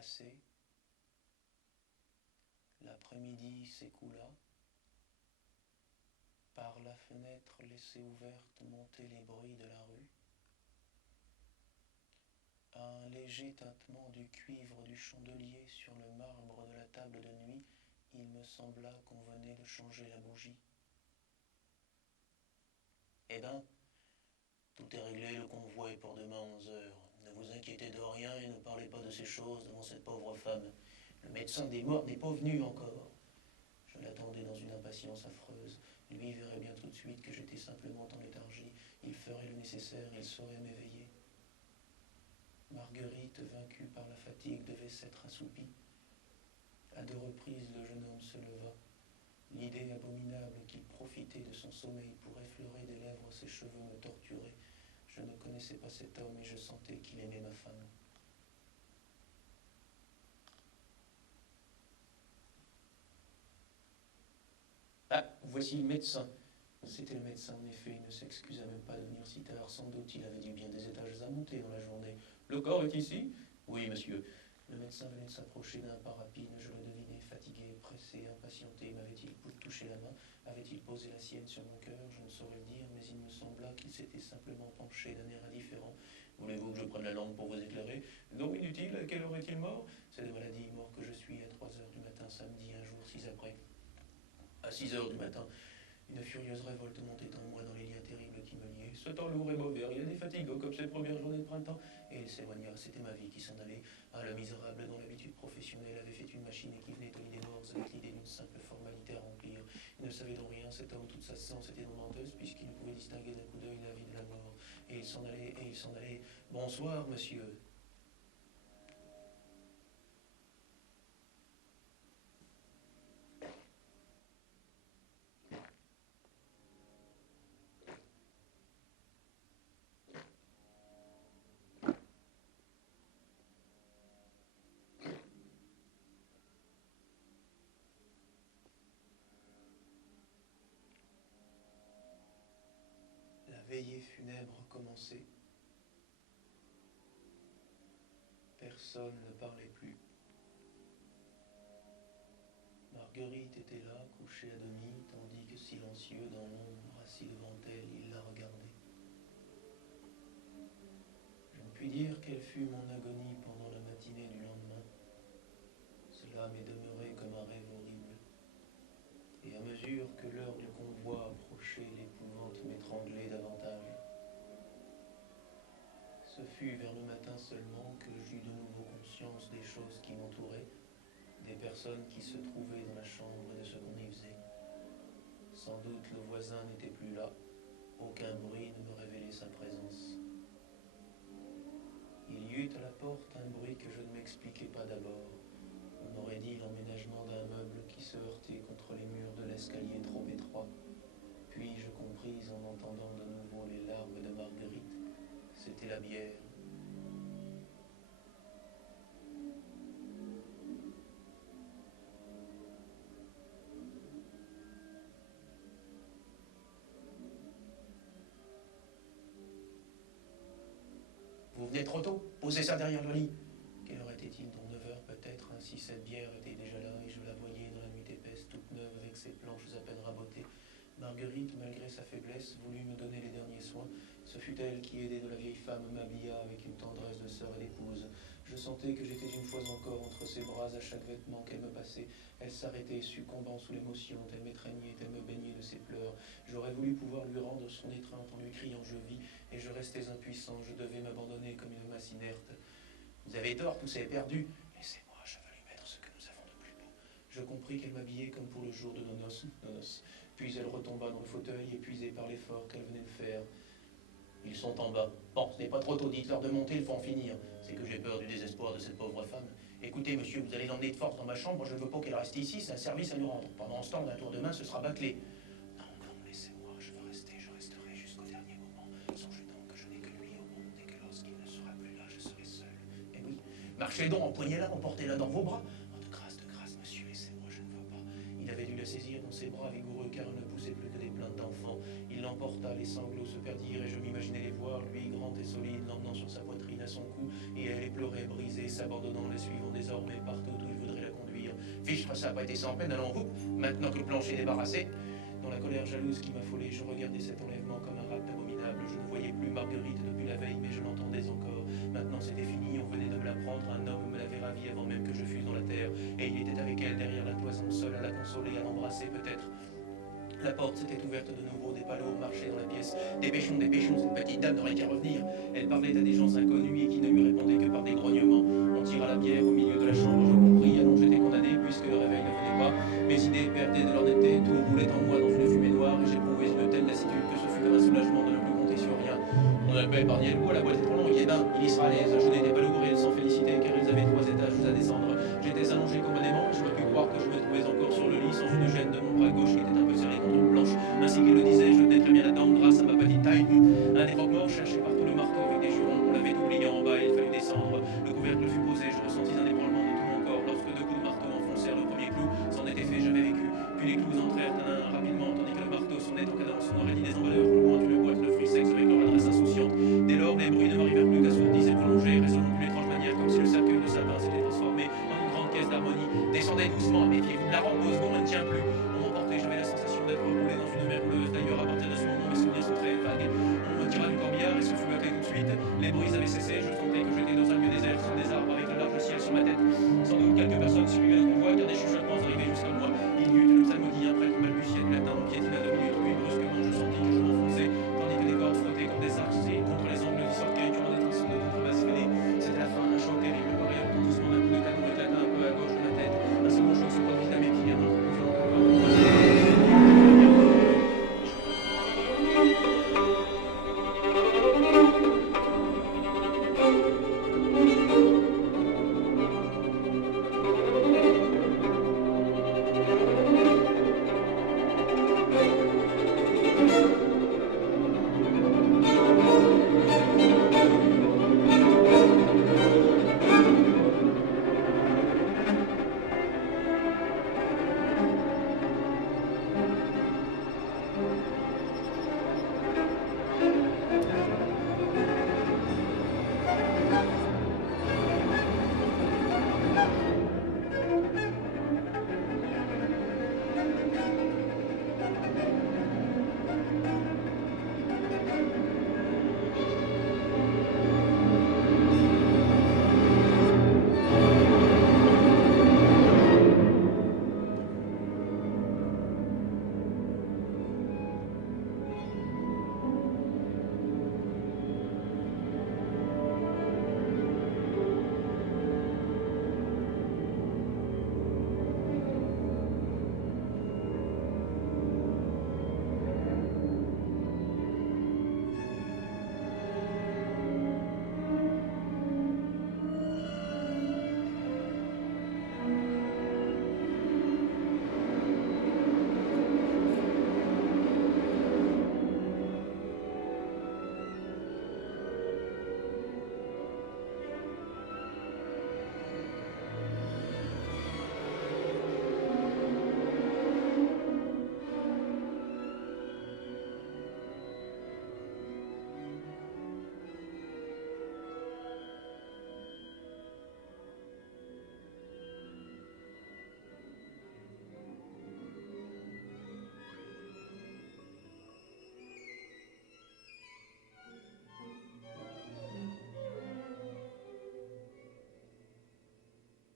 passé. L'après-midi s'écoula. Par la fenêtre laissée ouverte montaient les bruits de la rue. À un léger tintement du cuivre du chandelier sur le marbre de la table de nuit, il me sembla qu'on venait de changer la bougie. Eh ben, tout est réglé, le convoi est pour demain 11 h. Ne vous inquiétez de rien et ne parlez pas de ces choses devant cette pauvre femme. Le médecin des morts n'est pas venu encore. Je l'attendais dans une impatience affreuse. Lui verrait bien tout de suite que j'étais simplement en léthargie. Il ferait le nécessaire, il saurait m'éveiller. Marguerite, vaincue par la fatigue, devait s'être assoupie. À 2 reprises, le jeune homme se leva. L'idée abominable qu'il profitait de son sommeil pour effleurer des lèvres ses cheveux me torturait. Je ne connaissais pas cet homme et je sentais qu'il aimait ma femme. Ah, voici le médecin. C'était le médecin, en effet, il ne s'excusa même pas de venir si tard. Sans doute, il avait dû bien des étages à monter dans la journée. Le corps est ici? Oui, monsieur. Le médecin venait de s'approcher d'un pas rapide. Je le devinais, fatigué, pressé, impatienté. M'avait-il touché la main? Avait-il posé la sienne sur mon cœur? Je ne saurais le dire, mais il me sembla qu'il s'était simplement penché d'un air indifférent. Voulez-vous que je prenne la lampe pour vous éclairer? Non, inutile. À quelle heure est-il mort? C'est de maladie, mort que je suis à 3 h du matin, samedi, un jour 6 après. À 6 h du matin. Une furieuse révolte montait en moi dans les liens terribles qui me liaient. Ce temps lourd et mauvais, rien n'est fatigant comme ces premières journées de printemps. Et il s'éloigna, c'était ma vie qui s'en allait. Ah, le misérable dont l'habitude professionnelle avait fait une machine et qui venait aux idées mortes avec l'idée d'une simple formalité à remplir. Il ne savait donc rien, cet homme, toute sa science était donc menteuse, puisqu'il ne pouvait distinguer d'un coup d'œil la vie de la mort. Et il s'en allait, et il s'en allait. Bonsoir, monsieur. La veillée funèbre commençait. Personne ne parlait plus. Marguerite était là, couchée à demi, tandis que silencieux, dans l'ombre, assis devant elle, il la regardait. Je ne puis dire quelle fut mon agonie pendant la matinée du lendemain. Cela m'est demeuré comme un rêve horrible. Et à mesure que l'heure du convoi approchait, l'épouvante m'étranglait davantage. Ce fut vers le matin seulement que j'eus de nouveau conscience des choses qui m'entouraient, des personnes qui se trouvaient dans la chambre et de ce qu'on y faisait. Sans doute le voisin n'était plus là, aucun bruit ne me révélait sa présence. Il y eut à la porte un bruit que je ne m'expliquais pas d'abord. On aurait dit l'emménagement d'un meuble qui se heurtait contre les murs de l'escalier trop étroit. Puis je compris en entendant de nouveau les larmes de Marguerite. C'était la bière. Vous venez trop tôt, posez ça derrière le lit. Quelle heure était-il? Dans 9 h peut-être, ainsi cette bière était déjà là, et je la voyais dans la nuit épaisse, toute neuve, avec ses planches à peine rabotées. Marguerite, malgré sa faiblesse, voulut me donner les derniers soins. Ce fut elle qui, aidée de la vieille femme, m'habilla avec une tendresse de sœur et d'épouse. Je sentais que j'étais une fois encore entre ses bras à chaque vêtement qu'elle me passait. Elle s'arrêtait, succombant sous l'émotion, elle m'étreignait, elle me baignait de ses pleurs. J'aurais voulu pouvoir lui rendre son étreinte en lui criant je vis, et je restais impuissant, je devais m'abandonner comme une masse inerte. Vous avez tort, tout ça est perdu. Laissez-moi, je veux lui mettre ce que nous avons de plus beau. Je compris qu'elle m'habillait comme pour le jour de nos noces. Puis elle retomba dans le fauteuil, épuisée par l'effort qu'elle venait de faire. Ils sont en bas. Bon, ce n'est pas trop tôt, dites-leur de monter, il faut en finir. C'est que j'ai peur du désespoir de cette pauvre femme. Écoutez, monsieur, vous allez l'emmener de force dans ma chambre, je ne veux pas qu'elle reste ici, c'est un service à nous rendre. Pendant ce temps, d'un tour de main, ce sera bâclé. Non, non, laissez-moi, je veux rester, je resterai jusqu'au dernier moment. Songez donc que je n'ai que lui au monde et que lorsqu'il ne sera plus là, je serai seul. Eh oui, marchez donc, empoignez-la, emportez-la dans vos bras. Oh, de grâce, monsieur, laissez-moi, je ne veux pas. Il avait dû la saisir dans ses bras vigoureux car elle ne poussait plus que des plaintes d'enfant. Il l'emporta, les sanglots se perdirent et je m'imaginais les voir, lui grand et solide, l'emmenant sur sa poitrine à son cou et elle pleurait brisée, s'abandonnant, la suivant désormais partout où il voudrait la conduire. Fichtre, ça n'a pas été sans peine, allant en poupe, maintenant que le plancher est débarrassé. Dans la colère jalouse qui m'affolait, je regardais cet enlèvement comme un rapt abominable. Je ne voyais plus Marguerite depuis la veille, mais je l'entendais encore. Maintenant c'était fini, on venait de me l'apprendre, un homme me l'avait ravie avant même que je fusse dans la terre. Et il était avec elle derrière la toison, seul à la consoler, à l'embrasser peut-être. La porte s'était ouverte de nouveau, des palots marchaient dans la pièce. Dépêchons, dépêchons, cette petite dame n'aurait qu'à revenir. Elle parlait à des gens inconnus et qui ne lui répondaient que par des grognements. On tira la bière au milieu de la chambre, je compris, alors j'étais condamné puisque le réveil ne venait pas. Mes idées perdaient de leur netteté, tout roulait en moi dans une fumée noire et j'éprouvais une telle lassitude que ce fut comme un soulagement de ne plus compter sur rien. On a pas épargné le bois, la boîte est trop longue, eh ben, il y sera à l'aise. Je n'étais pas lourd et elle s'en félicitait car ils avaient 3 étages à descendre. J'étais allongé commodément et je me pus croire que je me trouvais encore sur le lit sans une gêne de mon bras gauche qui était un peu serré contre une planche. Ainsi qu'il le disait, je tenais très bien la dent grâce à ma petite taille. Un des croque-morts cherchait partout le marteau avec des jurons. On l'avait oublié en bas et il fallut descendre. Le couvercle fut posé, je ressentis un ébranlement de tout mon corps. Lorsque 2 coups de marteau enfoncèrent le premier clou, c'en était fait, j'avais vécu. Puis les clous entrèrent un à un rapidement, tandis que le marteau sonnait en cadence. On aurait dit des emballeurs plus loin d'une boîte de fruits secs avec leur adresse insouciante. Dès lors, les bruits ne m'arrivèrent plus qu'assourdis et prolongés, résonnant d'une étrange manière, comme si le cercueil de sapin s'était transformé en une grande caisse d'harmonie. Descendez doucement, méfiez-vous de la rampe, on ne tient plus. On m'emportait, j'avais la sensation d'être roulé dans une mer houleuse. D'ailleurs, à partir de ce moment, mes souvenirs sont très vagues. On me tira du corbillard et ce fut bloqué tout de suite. Les bruits